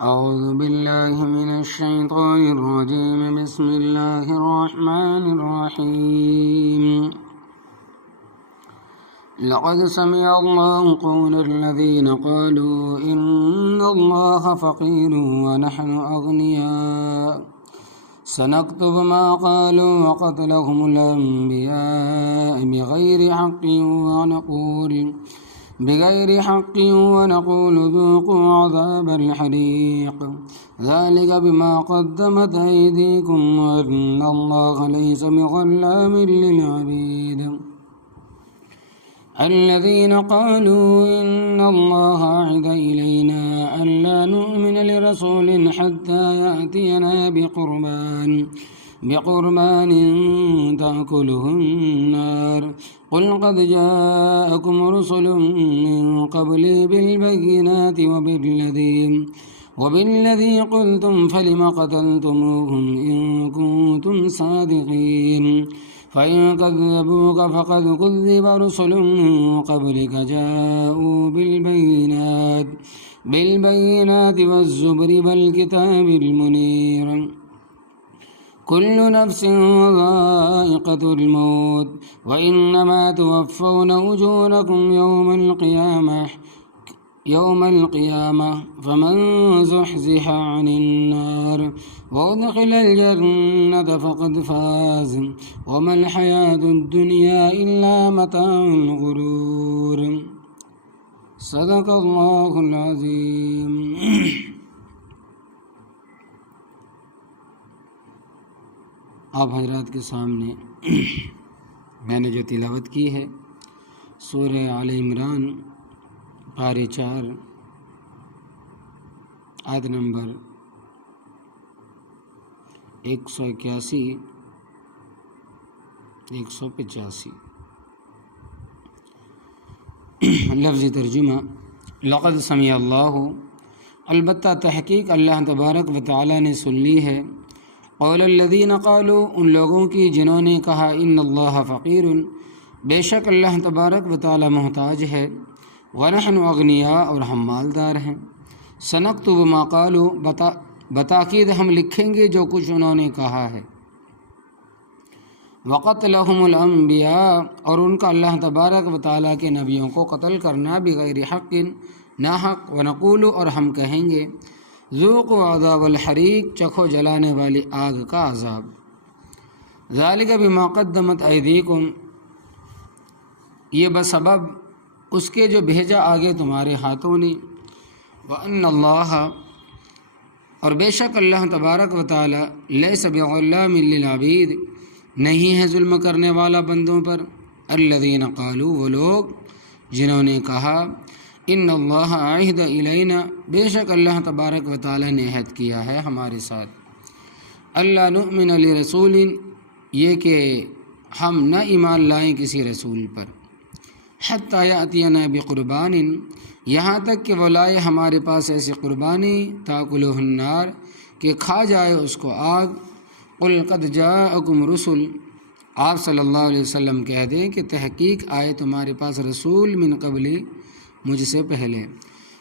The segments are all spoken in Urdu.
أعوذ بالله من الشيطان الرجيم بسم الله الرحمن الرحيم لقد سمع الله قول الذين قالوا إن الله فقير ونحن أغنياء سنكتب ما قالوا وقتلهم الأنبياء بغير حق ونقول ذوقوا عذاب الحريق ذلك بما قدمت أيديكم وأن الله ليس بظلام للعبيد الذين قالوا إن الله عهد إلينا ألا نؤمن لرسول حتى يأتينا بقربان تأكله النار قل قد جاءكم رسل من قبلي بالبينات وبالذي قلتم فلم قتلتموهم إن كنتم صادقين فإن كذبوك فقد كذب رسل من قبلك جاءوا بالبينات والزبر والكتاب المنير كل نفس ذائقة الموت وإنما توفون أجوركم يوم القيامة فمن زحزح عن النار وأدخل الجنة فقد فاز وما الحياة الدنيا إلا متاع الغرور صدق اللہ العظیم۔ آپ حضرات کے سامنے میں نے جو تلاوت کی ہے سورہ آل عمران پارے 4 آیت نمبر 181 185 لفظی ترجمہ لقد سمع اللہ، البتہ تحقیق اللہ تبارک و تعالی نے سن لی ہے، قول الذین قالوا، ان لوگوں کی جنہوں نے کہا ان اللہ فقیر، بے شک اللہ تبارک و تعالی محتاج ہے، ونحن اغنیاء، اور ہم مالدار ہیں، سنکتب ما قالوا، بتاکید ہم لکھیں گے جو کچھ انہوں نے کہا ہے، وقتلہم الانبیاء، اور ان کا اللہ تبارک و تعالی کے نبیوں کو قتل کرنا بغیر حق، ناحق، ونقول، اور ہم کہیں گے ذوقوا عذاب الحریق، چکھو جلانے والی آگ کا عذاب، ذالک بما قدمت ایدیکم، یہ بسبب اس کے جو بھیجا آگے تمہارے ہاتھوں نے، وان اللہ، اور بے شک اللہ تبارک و تعالی لیس بظلام للعبید، نہیں ہے ظلم کرنے والا بندوں پر، الذین قالوا، وہ لوگ جنہوں نے کہا ان اللہ عہد الینا، بے شک اللہ تبارک و تعالی نے عہد کیا ہے ہمارے ساتھ، اللہ نؤمن لرسول، یہ کہ ہم نہ ایمان لائیں کسی رسول پر، حتی یأتینا بقربان، یہاں تک کہ وہ لائے ہمارے پاس ایسی قربانی، تاکلہ النار، کہ کھا جائے اس کو آگ، قل قد جاءکم رسل، آپ صلی اللہ علیہ وسلم کہہ دیں کہ تحقیق آئے تمہارے پاس رسول من قبلی، مجھ سے پہلے،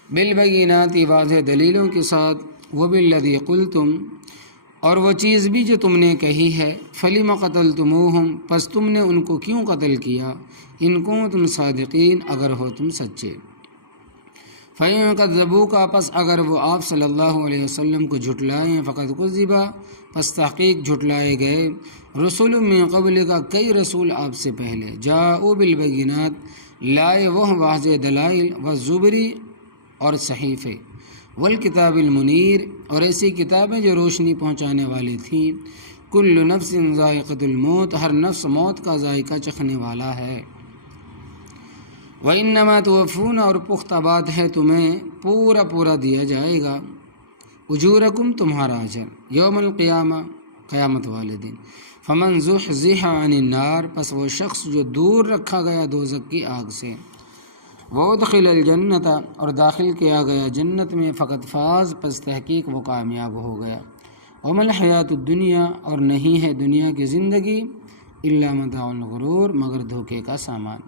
بالبینات، واضح دلیلوں کے ساتھ، وبالذی قلتم، اور وہ چیز بھی جو تم نے کہی ہے، فلم قتلتموہم، پس تم نے ان کو کیوں قتل کیا، ان کنتم صادقین، اگر ہو تم سچے، فإن کذبوک، پس اگر وہ آپ صلی اللہ علیہ وسلم کو جھٹلائیں، فقد کذب، پس تحقیق جھٹلائے گئے، رسول من قبل کا، کئی رسول آپ سے پہلے، جاءوا بالبینات، لائے وہ واضح دلائل، والزبری، اور صحیفے، والکتاب المنیر، اور ایسی کتابیں جو روشنی پہنچانے والی تھیں، کل نفس ذائقۃ الموت، ہر نفس موت کا ذائقہ چکھنے والا ہے، وَإِنَّمَا تُوَفُّونَ، اور پختہ بات ہے تمہیں پورا دیا جائے گا، اجورکم، تمہارا اجر، یوم القیامہ، قیامت والے دن، فمن زحزح عن النار، پس وہ شخص جو دور رکھا گیا دوزخ کی آگ سے، وادخل الجنت، اور داخل کیا گیا جنت میں، فقط فاز، پس تحقیق وہ کامیاب ہو گیا، وما الحیات الدنیا، اور نہیں ہے دنیا کی زندگی، الا متاع الغرور، مگر دھوکے کا سامان۔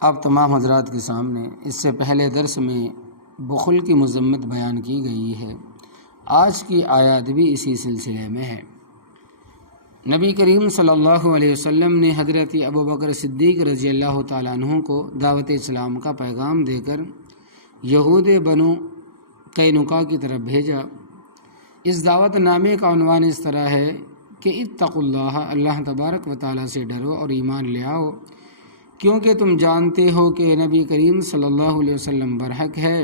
اب تمام حضرات کے سامنے اس سے پہلے درس میں بخل کی مذمت بیان کی گئی ہے۔ آج کی آیات بھی اسی سلسلے میں ہے۔ نبی کریم صلی اللہ علیہ وسلم نے حضرت ابوبکر صدیق رضی اللہ تعالیٰ عنہ کو دعوت اسلام کا پیغام دے کر یہود بنو قینقاع کی طرف بھیجا۔ اس دعوت نامے کا عنوان اس طرح ہے کہ اتقوا اللہ، اللہ تبارک و تعالیٰ سے ڈرو اور ایمان لے آؤ، کیونکہ تم جانتے ہو کہ نبی کریم صلی اللہ علیہ وسلم برحق ہے،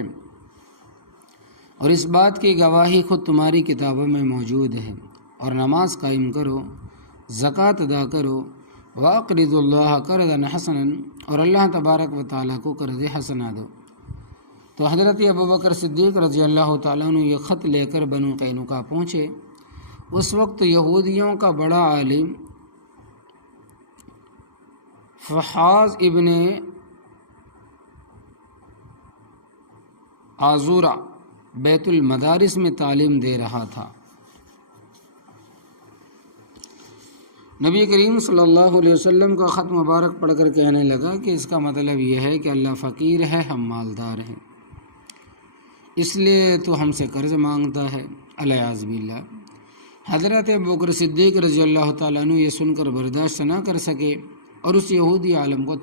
اور اس بات کی گواہی خود تمہاری کتابوں میں موجود ہے، اور نماز قائم کرو، زکوٰۃ ادا کرو، واقرضوا اللہ قرضا حسنا، اور اللہ تبارک و تعالیٰ کو قرض حسنہ دو۔ تو حضرت ابوبکر صدیق رضی اللہ تعالیٰ عنہ یہ خط لے کر بنو قینقاع پہنچے۔ اس وقت یہودیوں کا بڑا عالم فحاظ ابن عازورہ بیت المدارس میں تعلیم دے رہا تھا۔ نبی کریم صلی اللہ علیہ وسلم کا خط مبارک پڑھ کر کہنے لگا کہ اس کا مطلب یہ ہے کہ اللہ فقیر ہے، ہم مالدار ہیں، اس لیے تو ہم سے قرض مانگتا ہے، الیاذ باللہ۔ حضرت ابوبکر صدیق رضی اللہ تعالیٰ عنہ یہ سن کر برداشت نہ کر سکے اور اس یہودی عالم کو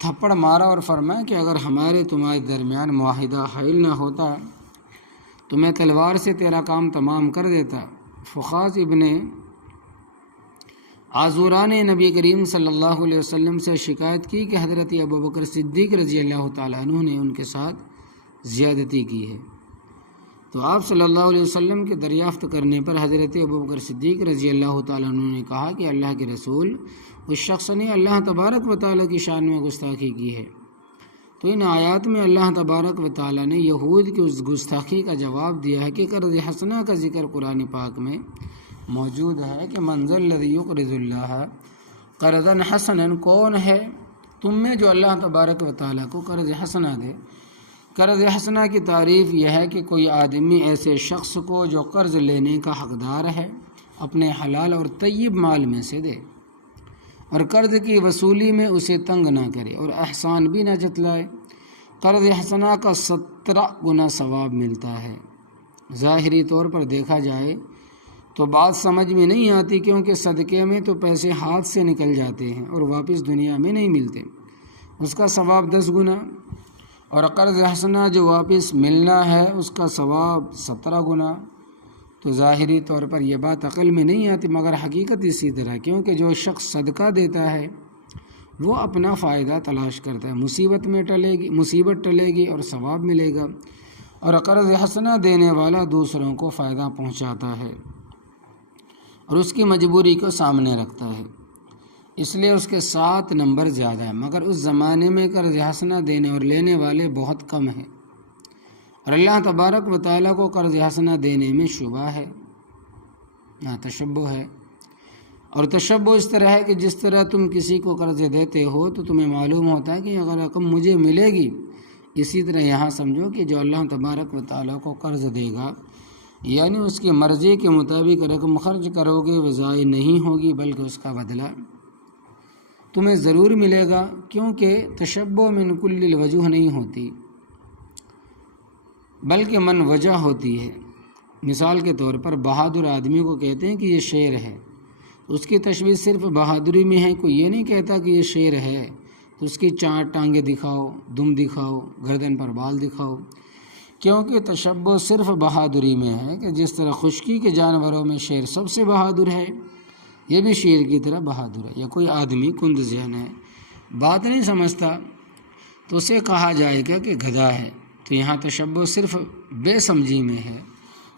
تھپڑ مارا اور فرمایا کہ اگر ہمارے تمہارے درمیان معاہدہ حائل نہ ہوتا تو میں تلوار سے تیرا کام تمام کر دیتا۔ فحاظ ابن عازورہ نے نبی کریم صلی اللہ علیہ وسلم سے شکایت کی کہ حضرت ابوبکر صدیق رضی اللہ تعالیٰ عنہ نے ان کے ساتھ زیادتی کی ہے۔ تو آپ صلی اللہ علیہ وسلم کے دریافت کرنے پر حضرت ابوبکر صدیق رضی اللہ تعالیٰ عنہ نے کہا کہ اللہ کے رسول، اس شخص نے اللہ تبارک و تعالیٰ کی شان میں گستاخی کی ہے۔ تو ان آیات میں اللہ تبارک و تعالیٰ نے یہود کی اس گستاخی کا جواب دیا ہے کہ قرض حسنہ کا ذکر قرآن پاک میں موجود ہے کہ من ذا الذی یقرض اللہ قرضا حسنا، کون ہے تم میں جو اللہ تبارک و تعالیٰ کو قرض حسنہ دے۔ قرض حسنہ کی تعریف یہ ہے کہ کوئی آدمی ایسے شخص کو جو قرض لینے کا حقدار ہے اپنے حلال اور طیب مال میں سے دے، اور قرض کی وصولی میں اسے تنگ نہ کرے اور احسان بھی نہ جتلائے۔ قرض حسنہ کا 17 گنا ثواب ملتا ہے۔ ظاہری طور پر دیکھا جائے تو بات سمجھ میں نہیں آتی، کیونکہ صدقے میں تو پیسے ہاتھ سے نکل جاتے ہیں اور واپس دنیا میں نہیں ملتے، اس کا ثواب 10 گنا، اور قرض حسنہ جو واپس ملنا ہے اس کا ثواب 17 گنا۔ تو ظاہری طور پر یہ بات عقل میں نہیں آتی، مگر حقیقت اسی طرح، کیونکہ جو شخص صدقہ دیتا ہے وہ اپنا فائدہ تلاش کرتا ہے، مصیبت ٹلے گی اور ثواب ملے گا، اور قرض حسنہ دینے والا دوسروں کو فائدہ پہنچاتا ہے اور اس کی مجبوری کو سامنے رکھتا ہے، اس لیے اس کے 7 نمبر زیادہ ہیں۔ مگر اس زمانے میں قرض حسنہ دینے اور لینے والے بہت کم ہیں، اور اللہ تبارک و تعالیٰ کو قرض حسنہ دینے میں شبہ ہے، یہاں تشبہ ہے۔ اور تشبہ اس طرح ہے کہ جس طرح تم کسی کو قرض دیتے ہو تو تمہیں معلوم ہوتا ہے کہ اگر رقم مجھے ملے گی، اسی طرح یہاں سمجھو کہ جو اللہ تبارک و تعالیٰ کو قرض دے گا، یعنی اس کی مرضی کے مطابق رقم خرچ کرو گے، وہ ضائع نہیں ہوگی بلکہ اس کا بدلہ تمہیں ضرور ملے گا، کیونکہ تشبہ من کل الوجوہ نہیں ہوتی بلکہ من وجہ ہوتی ہے۔ مثال کے طور پر بہادر آدمی کو کہتے ہیں کہ یہ شیر ہے، اس کی تشبیہ صرف بہادری میں ہے، کوئی یہ نہیں کہتا کہ یہ شیر ہے، تو اس کی 4 ٹانگیں دکھاؤ، دم دکھاؤ، گردن پر بال دکھاؤ، کیونکہ تشبہ صرف بہادری میں ہے کہ جس طرح خشکی کے جانوروں میں شیر سب سے بہادر ہے، یہ بھی شیر کی طرح بہادر ہے۔ یا کوئی آدمی کند ذہن ہے، بات نہیں سمجھتا، تو اسے کہا جائے گا کہ گدھا ہے۔ تو یہاں تشبہ صرف بے سمجھی میں ہے،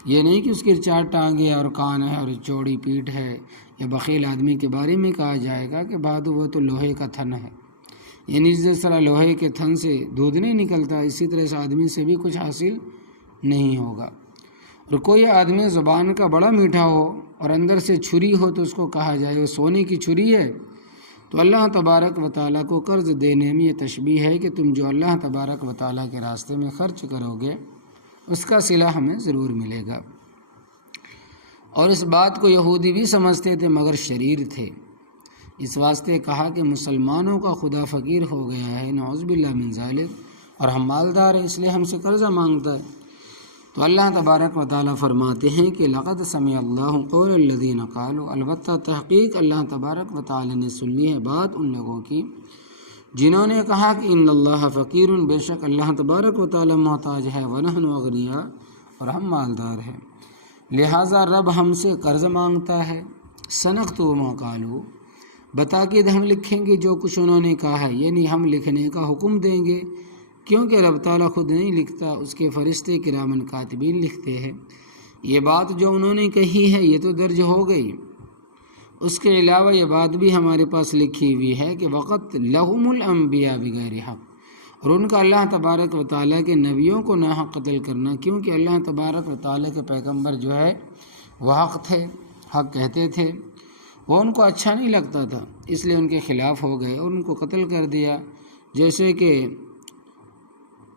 یہ نہیں کہ اس کی 4 ٹانگیں اور کان ہے اور چوڑی پیٹھ ہے۔ یا بخیل آدمی کے بارے میں کہا جائے گا کہ بہادر وہ تو لوہے کا تھن ہے، یعنی جس طرح لوہے کے تھن سے دودھ نہیں نکلتا، اسی طرح سے آدمی سے بھی کچھ حاصل نہیں ہوگا۔ اور کوئی آدمی زبان کا بڑا میٹھا ہو اور اندر سے چھری ہو تو اس کو کہا جائے وہ سونے کی چھری ہے۔ تو اللہ تبارک و تعالیٰ کو قرض دینے میں یہ تشبیہ ہے کہ تم جو اللہ تبارک و تعالیٰ کے راستے میں خرچ کرو گے اس کا صلہ ہمیں ضرور ملے گا۔ اور اس بات کو یہودی بھی سمجھتے تھے مگر شریر تھے، اس واسطے کہا کہ مسلمانوں کا خدا فقیر ہو گیا ہے، نعوذ باللہ من ذالک، اور ہم مالدار ہیں اس لیے ہم سے قرضہ مانگتا ہے۔ تو اللہ تبارک و تعالیٰ فرماتے ہیں کہ لقد سمع اللہ قول الذین قالوا، البتہ تحقیق اللہ تبارک و تعالیٰ نے سن لی ہے بات ان لوگوں کی جنہوں نے کہا کہ ان اللہ فقیر، بے شک اللہ تبارک و تعالیٰ محتاج ہے، ونحن اغنیاء، اور ہم مالدار ہیں، لہٰذا رب ہم سے قرض مانگتا ہے۔ سنکتب ما قالوا، بتاکید ہم لکھیں گے جو کچھ انہوں نے کہا ہے، یعنی ہم لکھنے کا حکم دیں گے، کیونکہ رب تعالیٰ خود نہیں لکھتا، اس کے فرشتے کرامن کاتبین لکھتے ہیں۔ یہ بات جو انہوں نے کہی ہے یہ تو درج ہو گئی، اس کے علاوہ یہ بات بھی ہمارے پاس لکھی ہوئی ہے کہ وقت لہم الانبیاء بغیر حق، اور ان کا اللہ تبارک و تعالیٰ کے نبیوں کو ناحق قتل کرنا، کیونکہ اللہ تبارک و تعالیٰ کے پیغمبر جو ہے وہ حق تھے، حق کہتے تھے، وہ ان کو اچھا نہیں لگتا تھا، اس لیے ان کے خلاف ہو گئے اور ان کو قتل کر دیا، جیسے کہ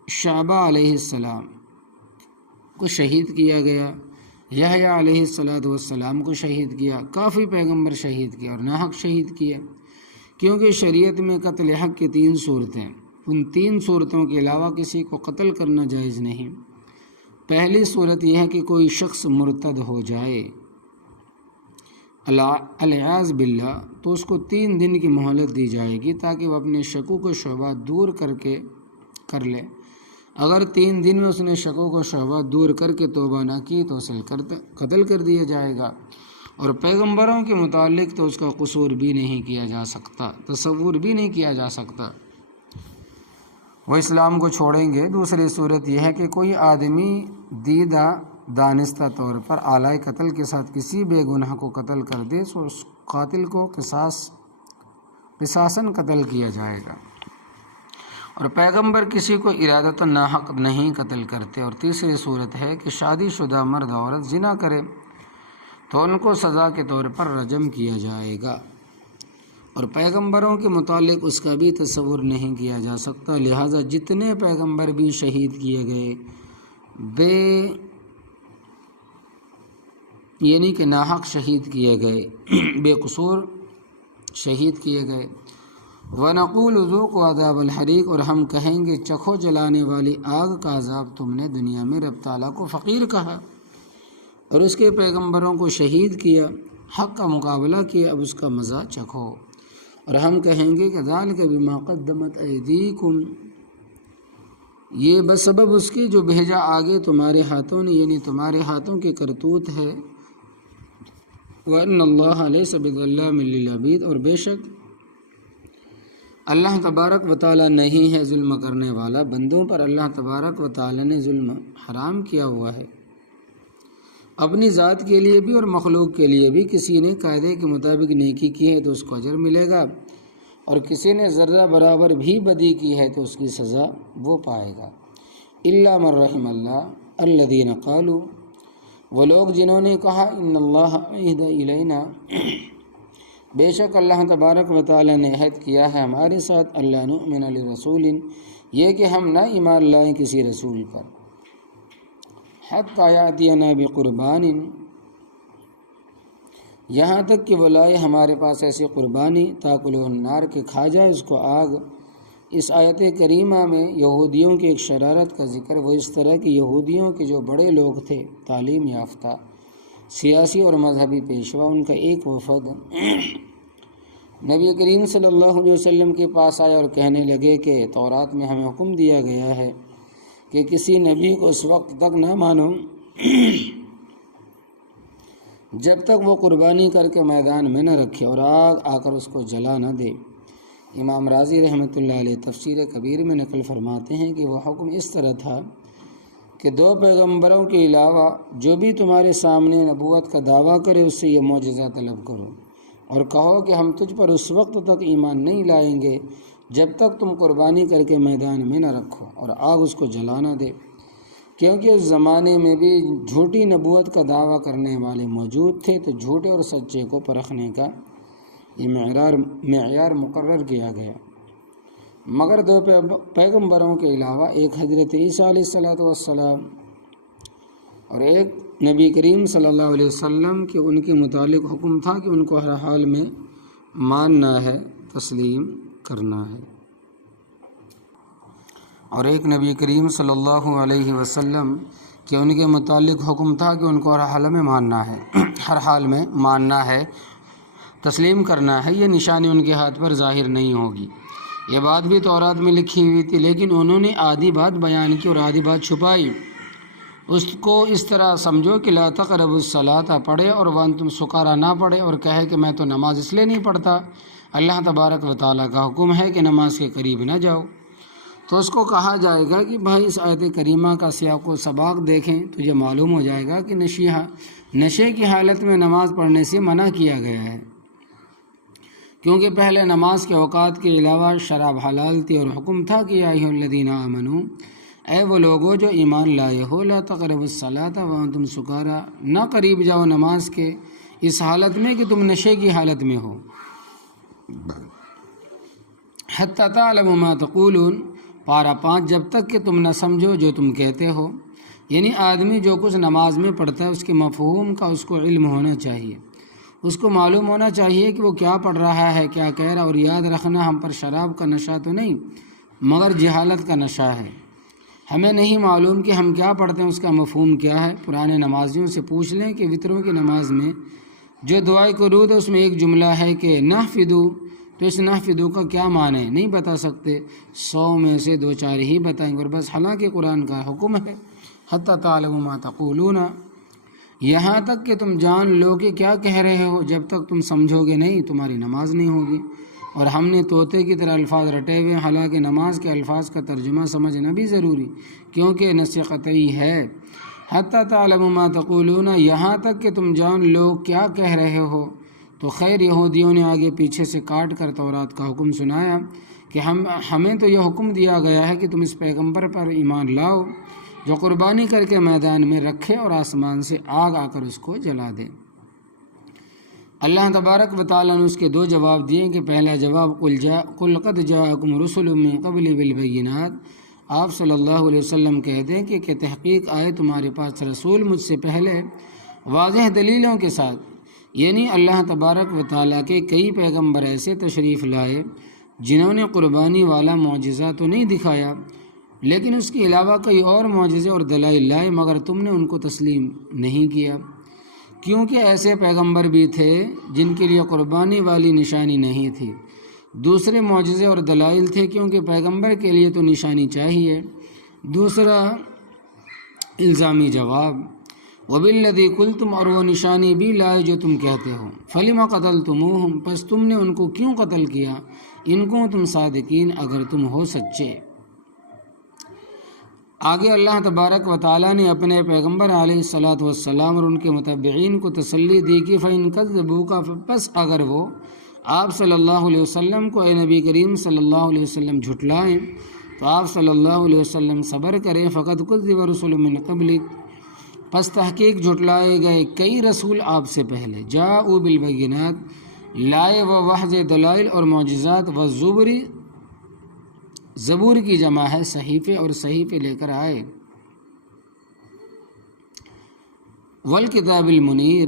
شعبہ علیہ السلام کو شہید کیا گیا، یحییٰ علیہ السلام کو شہید کیا، کافی پیغمبر شہید کیا اور ناحق شہید کیے، کیونکہ شریعت میں قتل حق کی 3 صورتیں، ان 3 صورتوں کے علاوہ کسی کو قتل کرنا جائز نہیں۔ پہلی صورت یہ ہے کہ کوئی شخص مرتد ہو جائے العیاذ باللہ، تو اس کو 3 دن کی مہلت دی جائے گی تاکہ وہ اپنے شکوک و شبہ دور کر لے۔ اگر 3 دن میں اس نے شکوک و شبہ دور کر کے توبہ نہ کی تو اسے قتل کر دیا جائے گا، اور پیغمبروں کے متعلق تو اس کا قصور بھی نہیں کیا جا سکتا، تصور بھی نہیں کیا جا سکتا، وہ اسلام کو چھوڑیں گے۔ دوسری صورت یہ ہے کہ کوئی آدمی دیدہ دانستہ طور پر آلائے قتل کے ساتھ کسی بے گناہ کو قتل کر دے تو اس قاتل کو قصاصاً قتل کیا جائے گا، اور پیغمبر کسی کو ارادتاً ناحق نہیں قتل کرتے۔ اور تیسری صورت ہے کہ شادی شدہ مرد عورت زنا کرے تو ان کو سزا کے طور پر رجم کیا جائے گا، اور پیغمبروں کے متعلق اس کا بھی تصور نہیں کیا جا سکتا، لہٰذا جتنے پیغمبر بھی شہید کیے گئے یعنی کہ ناحق شہید کیے گئے، بے قصور شہید کیے گئے۔ وَنَقُولُ ذُوقُوا عَذَابَ الْحَرِيقِ، اور ہم کہیں گے چکھو جلانے والی آگ کا عذاب، تم نے دنیا میں رب تعالیٰ کو فقیر کہا اور اس کے پیغمبروں کو شہید کیا، حق کا مقابلہ کیا، اب اس کا مزہ چکھو۔ اور ہم کہیں گے کہ ذَلِكَ بِمَا قَدَّمَتْ أَيْدِيكُمْ، یہ بسبب اس کی جو بھیجا آگے تمہارے ہاتھوں نے، یعنی تمہارے ہاتھوں کی کرتوت ہے۔ وَأَنَّ اللَّهَ لَيْسَ بِظَلَّامٍ لِّلْعَبِيدِ، اور بے شک اللہ تبارک و تعالیٰ نہیں ہے ظلم کرنے والا بندوں پر، اللہ تبارک و تعالیٰ نے ظلم حرام کیا ہوا ہے اپنی ذات کے لیے بھی اور مخلوق کے لیے بھی۔ کسی نے قاعدے کے مطابق نیکی کی ہے تو اس کو اجر ملے گا، اور کسی نے ذرہ برابر بھی بدی کی ہے تو اس کی سزا وہ پائے گا۔ الا من رحم اللہ الذین قالوا، وہ لوگ جنہوں نے کہا ان اللہ عہد الینا، بے شک اللہ تبارک و تعالیٰ نے عہد کیا ہے ہمارے ساتھ، اللہ نؤمن لرسول، یہ کہ ہم نہ ایمان لائیں کسی رسول پر، حتی یأتینا بقربان، یہاں تک کہ وہ لائے ہمارے پاس ایسی قربانی تاکلہ النار، کہ کھا جائے اس کو آگ۔ اس آیت کریمہ میں یہودیوں کی ایک شرارت کا ذکر، وہ اس طرح کہ یہودیوں کے جو بڑے لوگ تھے، تعلیم یافتہ سیاسی اور مذہبی پیشوا، ان کا ایک وفد نبی کریم صلی اللہ علیہ وسلم کے پاس آیا اور کہنے لگے کہ تورات میں ہمیں حکم دیا گیا ہے کہ کسی نبی کو اس وقت تک نہ مانو جب تک وہ قربانی کر کے میدان میں نہ رکھے اور آگ آ کر اس کو جلا نہ دے۔ امام رازی رحمۃ اللہ علیہ تفسیر کبیر میں نقل فرماتے ہیں کہ وہ حکم اس طرح تھا کہ 2 پیغمبروں کے علاوہ جو بھی تمہارے سامنے نبوت کا دعویٰ کرے اس سے یہ معجزہ طلب کرو، اور کہو کہ ہم تجھ پر اس وقت تک ایمان نہیں لائیں گے جب تک تم قربانی کر کے میدان میں نہ رکھو اور آگ اس کو جلا نہ دے، کیونکہ اس زمانے میں بھی جھوٹی نبوت کا دعویٰ کرنے والے موجود تھے، تو جھوٹے اور سچے کو پرکھنے کا یہ معیار مقرر کیا گیا۔ مگر 2 پیغمبروں کے علاوہ، ایک حضرت عیسیٰ علیہ السلام اور ایک نبی کریم صلی اللہ علیہ وسلم، کہ ان کے متعلق حکم تھا کہ ان کو ہر حال میں ماننا ہے، تسلیم کرنا ہے۔ اور ایک نبی کریم صلی اللہ علیہ وسلم کہ ان کے متعلق حکم تھا کہ ان کو ہر حال میں ماننا ہے، ہر حال میں ماننا ہے، تسلیم کرنا ہے، یہ نشانی ان کے ہاتھ پر ظاہر نہیں ہوگی۔ یہ بات بھی تورات میں لکھی ہوئی تھی، لیکن انہوں نے آدھی بات بیان کی اور آدھی بات چھپائی۔ اس کو اس طرح سمجھو کہ لا تقربوا الصلاۃ پڑھے اور وانتم سکارا نہ پڑھے، اور کہے کہ میں تو نماز اس لیے نہیں پڑھتا، اللہ تبارک و تعالیٰ کا حکم ہے کہ نماز کے قریب نہ جاؤ۔ تو اس کو کہا جائے گا کہ بھائی اس آیت کریمہ کا سیاق و سباق دیکھیں تو یہ معلوم ہو جائے گا کہ نشے کی حالت میں نماز پڑھنے سے منع کیا گیا ہے، کیونکہ پہلے نماز کے اوقات کے علاوہ شراب حلال تھی اور حکم تھا کہ یا ایھا الذین آمنو، اے وہ لوگوں جو ایمان لائے ہو، لا تقربوا الصلاۃ وانتم سکارا، نہ قریب جاؤ نماز کے اس حالت میں کہ تم نشے کی حالت میں ہو، حتی تعلموا ما تقولون، پارہ 5، جب تک کہ تم نہ سمجھو جو تم کہتے ہو۔ یعنی آدمی جو کچھ نماز میں پڑھتا ہے اس کے مفہوم کا اس کو علم ہونا چاہیے، اس کو معلوم ہونا چاہیے کہ وہ کیا پڑھ رہا ہے، کیا کہہ رہا، اور یاد رکھنا ہم پر شراب کا نشہ تو نہیں مگر جہالت کا نشہ ہے۔ ہمیں نہیں معلوم کہ ہم کیا پڑھتے ہیں، اس کا مفہوم کیا ہے۔ پرانے نمازیوں سے پوچھ لیں کہ وتروں کی نماز میں جو دعائے قنوت ہے اس میں ایک جملہ ہے کہ نحفظو، تو اس نحفظو کا کیا معنی ہے نہیں بتا سکتے، 100 میں سے 2-4 ہی بتائیں گے، اور بس حالانکہ قرآن کا حکم ہے حتی تعلموا ما تقولون، یہاں تک کہ تم جان لو کہ کیا کہہ رہے ہو، جب تک تم سمجھو گے نہیں تمہاری نماز نہیں ہوگی۔ اور ہم نے طوطے کی طرح الفاظ رٹے ہوئے، حالانکہ نماز کے الفاظ کا ترجمہ سمجھنا بھی ضروری، کیونکہ نص قطعی ہے۔ حتی تعلموا ما تقولون، یہاں تک کہ تم جان لو کیا کہہ رہے ہو۔ تو خیر یہودیوں نے آگے پیچھے سے کاٹ کر تورات کا حکم سنایا کہ ہمیں تو یہ حکم دیا گیا ہے کہ تم اس پیغمبر پر ایمان لاؤ جو قربانی کر کے میدان میں رکھے اور آسمان سے آگ آ کر اس کو جلا دے۔ اللہ تبارک و تعالیٰ نے اس کے 2 جواب دیے کہ پہلا جواب قل قد جاءکم رسل من قبل بالبینات، آپ صلی اللہ علیہ وسلم کہہ دیں کہ تحقیق آئے تمہارے پاس رسول مجھ سے پہلے واضح دلیلوں کے ساتھ، یعنی اللہ تبارک و تعالیٰ کے کئی پیغمبر ایسے تشریف لائے جنہوں نے قربانی والا معجزہ تو نہیں دکھایا، لیکن اس کے علاوہ کئی اور معجزے اور دلائل لائے، مگر تم نے ان کو تسلیم نہیں کیا، کیونکہ ایسے پیغمبر بھی تھے جن کے لیے قربانی والی نشانی نہیں تھی، دوسرے معجزے اور دلائل تھے کیونکہ پیغمبر کے لیے تو نشانی چاہیے۔ دوسرا الزامی جواب وبالذی قلتم، اور وہ نشانی بھی لائے جو تم کہتے ہو، فلم قتلتموہم، پس تم نے ان کو کیوں قتل کیا، ان کو تم صادقین، اگر تم ہو سچے۔ آگے اللہ تبارک و تعالیٰ نے اپنے پیغمبر علیہ الصلاۃ والسلام اور ان کے متبعین کو تسلی دی کہ فَإِن كَذَّبُوكَ، پس اگر وہ آپ صلی اللہ علیہ وسلم کو، اے نبی کریم صلی اللہ علیہ وسلم، جھٹلائیں تو آپ صلی اللہ علیہ وسلم صبر کریں۔ فَقَدْ كُذِّبَ رُسُلٌ مِّن قَبْلِكَ، پس تحقیق جھٹلائے گئے کئی رسول آپ سے پہلے، جاءوا بالبینات، لائے وہ واضح دلائل اور معجزات، والزبر، زبور کی جمع ہے صحیفے، اور صحیفے لے کر آئے، والکتاب المنیر،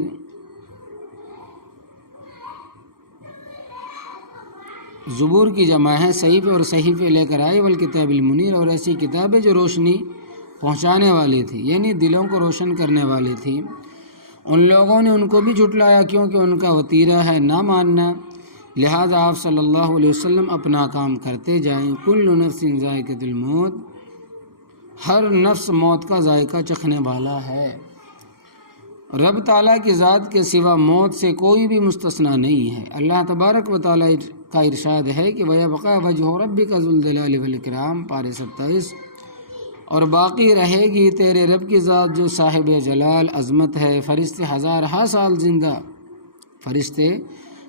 زبور کی جمع ہے صحیفے اور صحیفے لے کر آئے، والکتاب المنیر، اور ایسی کتابیں جو روشنی پہنچانے والی تھی، یعنی دلوں کو روشن کرنے والی تھی۔ ان لوگوں نے ان کو بھی جھٹلایا کیونکہ ان کا وتیرہ ہے نہ ماننا، لہذا آپ صلی اللہ علیہ وسلم اپنا کام کرتے جائیں۔ کل نفس ذائقۃ الموت، ہر نفس موت کا ذائقہ چکھنے والا ہے۔ رب تعالیٰ کی ذات کے سوا موت سے کوئی بھی مستثنیٰ نہیں ہے۔ اللہ تبارک و تعالیٰ کا ارشاد ہے کہ وَيَبْقَىٰ وَجْهُ رَبِّكَ ذُو الْجَلَالِ وَالْإِكْرَامِ، پارہ 27، اور باقی رہے گی تیرے رب کی ذات جو صاحب جلال عظمت ہے۔ فرشتے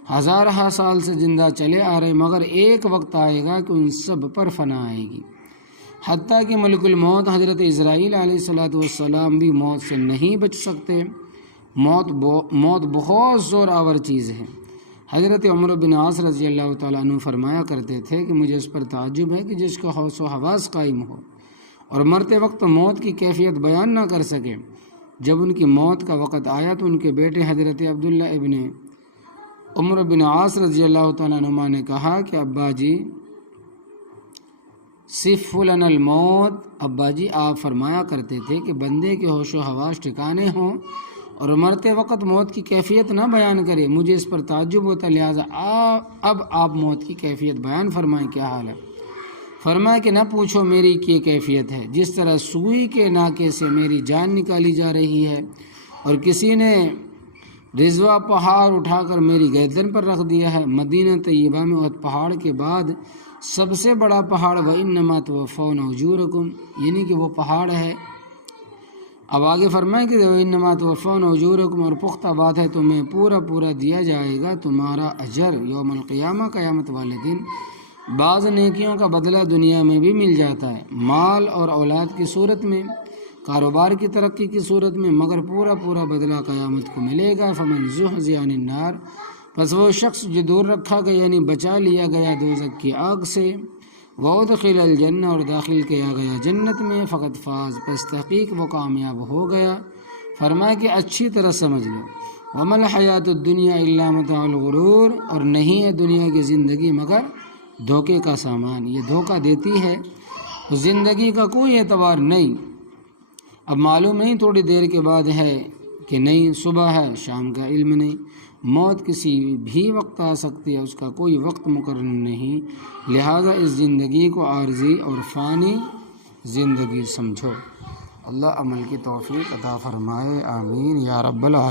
ہزارہا سال سے زندہ چلے آ رہے، مگر ایک وقت آئے گا کہ ان سب پر فنا آئے گی، حتیٰ کہ ملک الموت حضرت اسرائیل علیہ الصلاۃ والسلام بھی موت سے نہیں بچ سکتے۔ موت بہت زور آور چیز ہے۔ حضرت عمر بن عاص رضی اللہ تعالیٰ عنہ فرمایا کرتے تھے کہ مجھے اس پر تعجب ہے کہ جس کا ہوش و حواس قائم ہو اور مرتے وقت موت کی کیفیت بیان نہ کر سکے، جب ان کی موت کا وقت آیا تو ان کے بیٹے حضرت عبداللہ ابن عمر بن عاص رضی اللہ تعالیٰ عنہ نے کہا کہ ابا جی، صف لنا الموت، ابا جی آپ فرمایا کرتے تھے کہ بندے کے ہوش و حواس ٹھکانے ہوں اور مرتے وقت موت کی کیفیت نہ بیان کرے، مجھے اس پر تعجب ہوتا، لہٰذا اب آپ موت کی کیفیت بیان فرمائیں، کیا حال ہے؟ فرمایا کہ نہ پوچھو میری کیا کیفیت ہے، جس طرح سوئی کے ناکے سے میری جان نکالی جا رہی ہے اور کسی نے رضوا پہاڑ اٹھا کر میری گردن پر رکھ دیا ہے۔ مدینہ طیبہ میں احد پہاڑ کے بعد سب سے بڑا پہاڑ وَإِنَّمَا تُوَفَّوْنَ أُجُورَكُمْ، یعنی کہ وہ پہاڑ ہے۔ اب آگے فرمائیں کہ وَإِنَّمَا تُوَفَّوْنَ أُجُورَكُمْ، اور پختہ بات ہے تمہیں پورا دیا جائے گا تمہارا اجر یوم القیامہ، قیامت والے دن۔ بعض نیکیوں کا بدلہ دنیا میں بھی مل جاتا ہے، مال اور اولاد کی صورت میں، کاروبار کی ترقی کی صورت میں، مگر پورا بدلہ قیامت کو ملے گا۔ فمن زحزح عن النار، پس وہ شخص جو دور رکھا گیا یعنی بچا لیا گیا دوزخ کی آگ سے، وادخل الجنہ، اور داخل کیا گیا جنت میں، فقط فاز، پس تحقیق وہ کامیاب ہو گیا۔ فرمایا کہ اچھی طرح سمجھ لو، وما الحیات الدنیا الا متاع الغرور، اور نہیں ہے دنیا کی زندگی مگر دھوکے کا سامان، یہ دھوکہ دیتی ہے، زندگی کا کوئی اعتبار نہیں۔ اب معلوم نہیں تھوڑی دیر کے بعد ہے کہ نہیں، صبح ہے شام کا علم نہیں، موت کسی بھی وقت آ سکتی ہے، اس کا کوئی وقت مقرر نہیں، لہذا اس زندگی کو عارضی اور فانی زندگی سمجھو۔ اللہ عمل کی توفیق عطا فرمائے، آمین یا رب العالمین۔